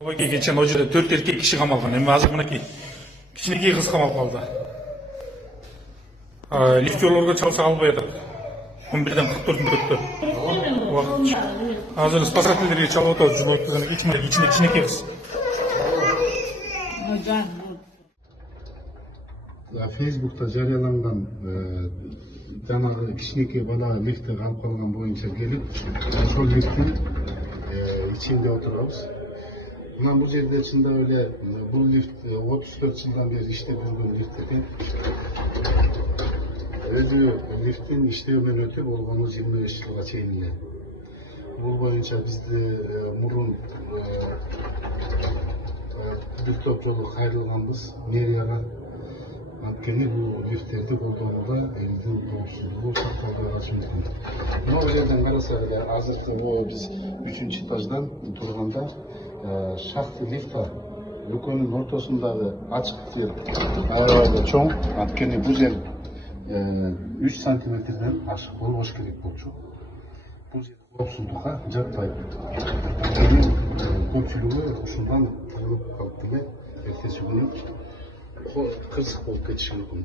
Geçen o жерде 4 erkek kişi qamalgan. Endi azыр мынакей кичинекей кыз камалып калды. Лифтерлерге чалса албай атат. 11-ден 44-төрттө. Азыр спасательдерге чалып атат, жыл өткізген кичинекей кыз. Фейсбукта жарыяланган жанагы кичинекей бала лифтте калып калган боюнча келип, ошол лифттин ичинде отурабыз. Мына бул жерде чындап эле бул лифт 34 жылдан бери иштеп жүргөн лифт экен. Өзү лифттин иштөө мөөнөтү болгону 25 жылга чейин эле. Бул боюнча бизди мурун бир топ жолу кайрылганбыз мэрияга. Анткени бул лифттерди колдонууда элдин коопсуздугу сакталбай калышы мүмкүн. Мына жерден карасак эле азыркы биз 3-этаждан турганда шахты лифт бар. Экөөнүн ортосундагы ачык жер аябай чоң. Анткени бул жер 3 сантиметрден ашык болбош керек болчу. Бул жер коопсуздукка жатпайт. Анткени көпчүлүгү ушундан тыгылып калып деле эртеси күнү кырсык болуп кетиши мүмкүн.